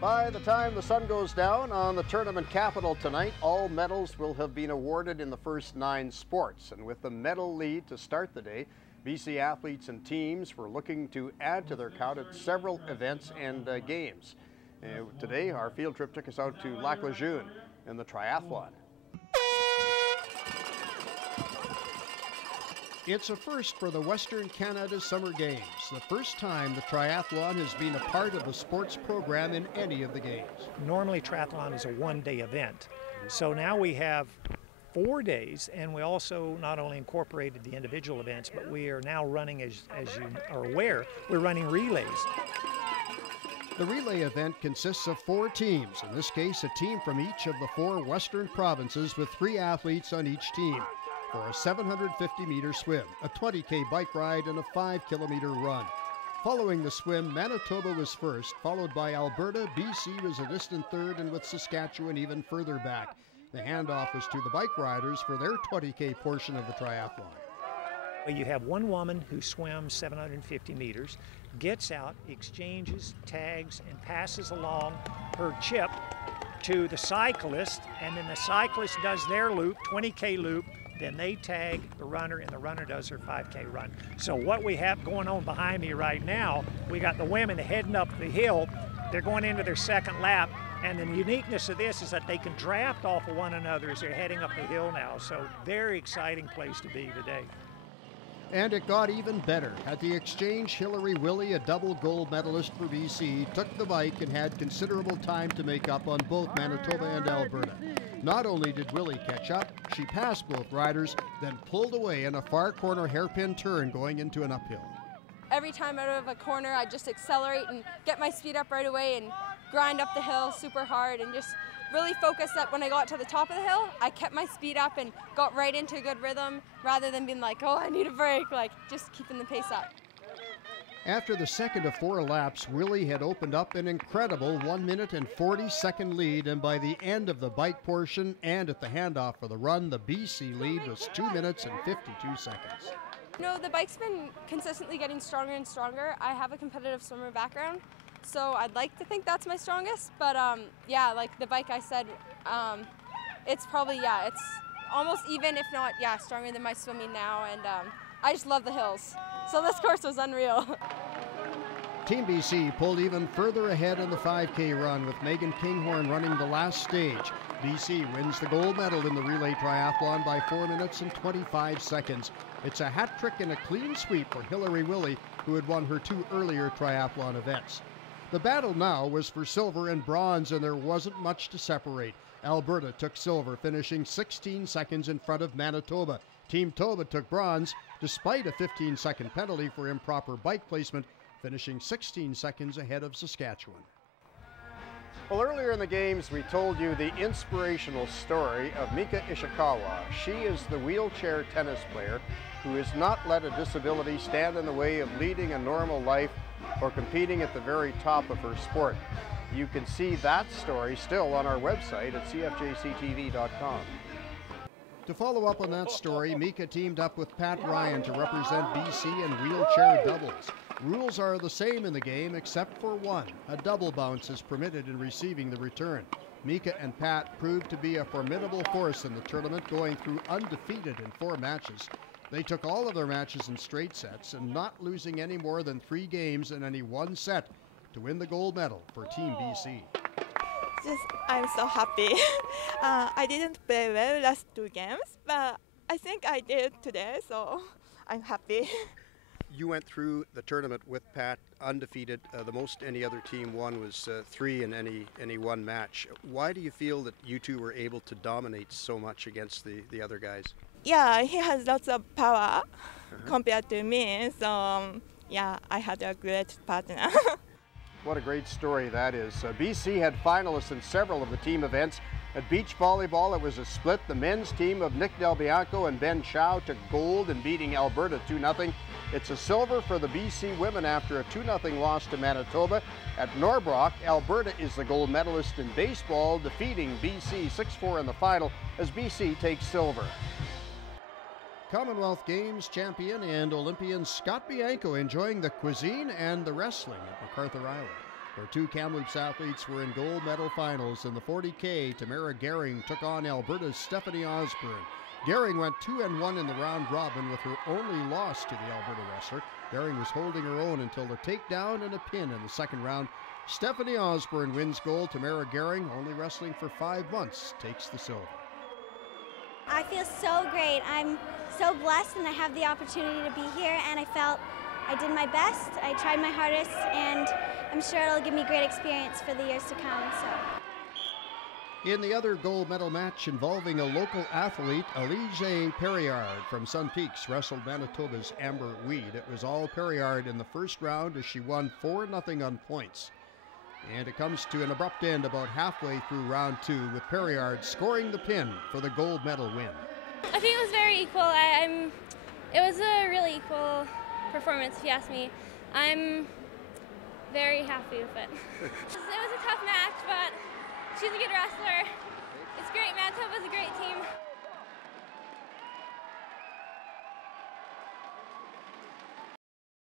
By the time the sun goes down on the tournament capital tonight, all medals will have been awarded in the first 9 sports. And with the medal lead to start the day, BC athletes and teams were looking to add to their count at several events and games. Today, our field trip took us out to Lac Lejeune in the triathlon. It's a first for the Western Canada Summer Games, the first time the triathlon has been a part of the sports program in any of the games. Normally triathlon is a one-day event, so now we have 4 days, and we also not only incorporated the individual events, but we are now running, as you are aware, we're running relays. The relay event consists of 4 teams, in this case a team from each of the 4 western provinces with 3 athletes on each team, for a 750-meter swim, a 20K bike ride, and a 5-kilometer run. Following the swim, Manitoba was first, followed by Alberta. BC was a distant third, and with Saskatchewan even further back. The handoff was to the bike riders for their 20K portion of the triathlon. You have one woman who swims 750 meters, gets out, exchanges, tags, and passes along her chip to the cyclist, and then the cyclist does their loop, 20K loop, then they tag the runner, and the runner does her 5K run. So what we have going on behind me right now, we got the women heading up the hill. They're going into their second lap, and the uniqueness of this is that they can draft off of one another as they're heading up the hill now. So very exciting place to be today. And it got even better. At the exchange, Hillary Willie, a double gold medalist for BC, took the bike and had considerable time to make up on both Manitoba and Alberta. Not only did Willie catch up, she passed both riders, then pulled away in a far corner hairpin turn going into an uphill. Every time out of a corner, I just accelerate and get my speed up right away and grind up the hill super hard and just really focus that when I got to the top of the hill, I kept my speed up and got right into a good rhythm rather than being like, oh, I need a break, like just keeping the pace up. After the second of 4 laps, Willie had opened up an incredible 1 minute and 40-second lead, and by the end of the bike portion and at the handoff for the run, the BC lead was 2 minutes and 52 seconds. You know, the bike's been consistently getting stronger and stronger. I have a competitive swimmer background, so I'd like to think that's my strongest, but yeah, like the bike I said, it's probably, yeah, it's almost even, if not, yeah, stronger than my swimming now, and I just love the hills. So this course was unreal. Team BC pulled even further ahead in the 5K run with Megan Kinghorn running the last stage. BC wins the gold medal in the relay triathlon by 4 minutes and 25 seconds. It's a hat trick and a clean sweep for Hillary Willie, who had won her 2 earlier triathlon events. The battle now was for silver and bronze, and there wasn't much to separate. Alberta took silver, finishing 16 seconds in front of Manitoba. Team Toba took bronze, despite a 15-second penalty for improper bike placement, finishing 16 seconds ahead of Saskatchewan. Well, earlier in the games, we told you the inspirational story of Mika Ishikawa. She is the wheelchair tennis player who has not let a disability stand in the way of leading a normal life or competing at the very top of her sport. You can see that story still on our website at cfjctv.com. To follow up on that story, Mika teamed up with Pat Ryan to represent BC in wheelchair doubles. Rules are the same in the game except for one. A double bounce is permitted in receiving the return. Mika and Pat proved to be a formidable force in the tournament, going through undefeated in 4 matches. They took all of their matches in straight sets and not losing any more than 3 games in any one set to win the gold medal for Team BC. I'm so happy. I didn't play well last 2 games, but I think I did today, so I'm happy. You went through the tournament with Pat undefeated. The most any other team won was 3 in any one match. Why do you feel that you two were able to dominate so much against the other guys? Yeah, he has lots of power compared to me, so yeah, I had a great partner. What a great story that is. BC had finalists in several of the team events. At beach volleyball, it was a split. The men's team of Nick Del Bianco and Ben Chow took gold in beating Alberta 2-0. It's a silver for the BC women after a 2-0 loss to Manitoba. At Norbrock, Alberta is the gold medalist in baseball, defeating BC 6-4 in the final as BC takes silver. Commonwealth Games champion and Olympian Scott Bianco enjoying the cuisine and the wrestling at MacArthur Island. where two Kamloops athletes were in gold medal finals. In the 40K, Tamara Gehring took on Alberta's Stephanie Osborne. Gehring went 2-1 in the round robin with her only loss to the Alberta wrestler. Gehring was holding her own until the takedown and a pin in the second round. Stephanie Osborne wins gold. Tamara Gehring, only wrestling for 5 months, takes the silver. I feel so great. I'm so blessed and I have the opportunity to be here, and I felt I did my best. I tried my hardest, and I'm sure it'll give me great experience for the years to come. In the other gold medal match involving a local athlete, Elise Perriard from Sun Peaks wrestled Manitoba's Amber Weed. It was all Perriard in the first round as she won 4-0 on points. And it comes to an abrupt end about halfway through round 2 with Perriard scoring the pin for the gold medal win. I think it was very equal. It was a really equal performance, if you ask me. I'm very happy with it. It was a tough match, but she's a good wrestler. It's great. Manitoba's a great team.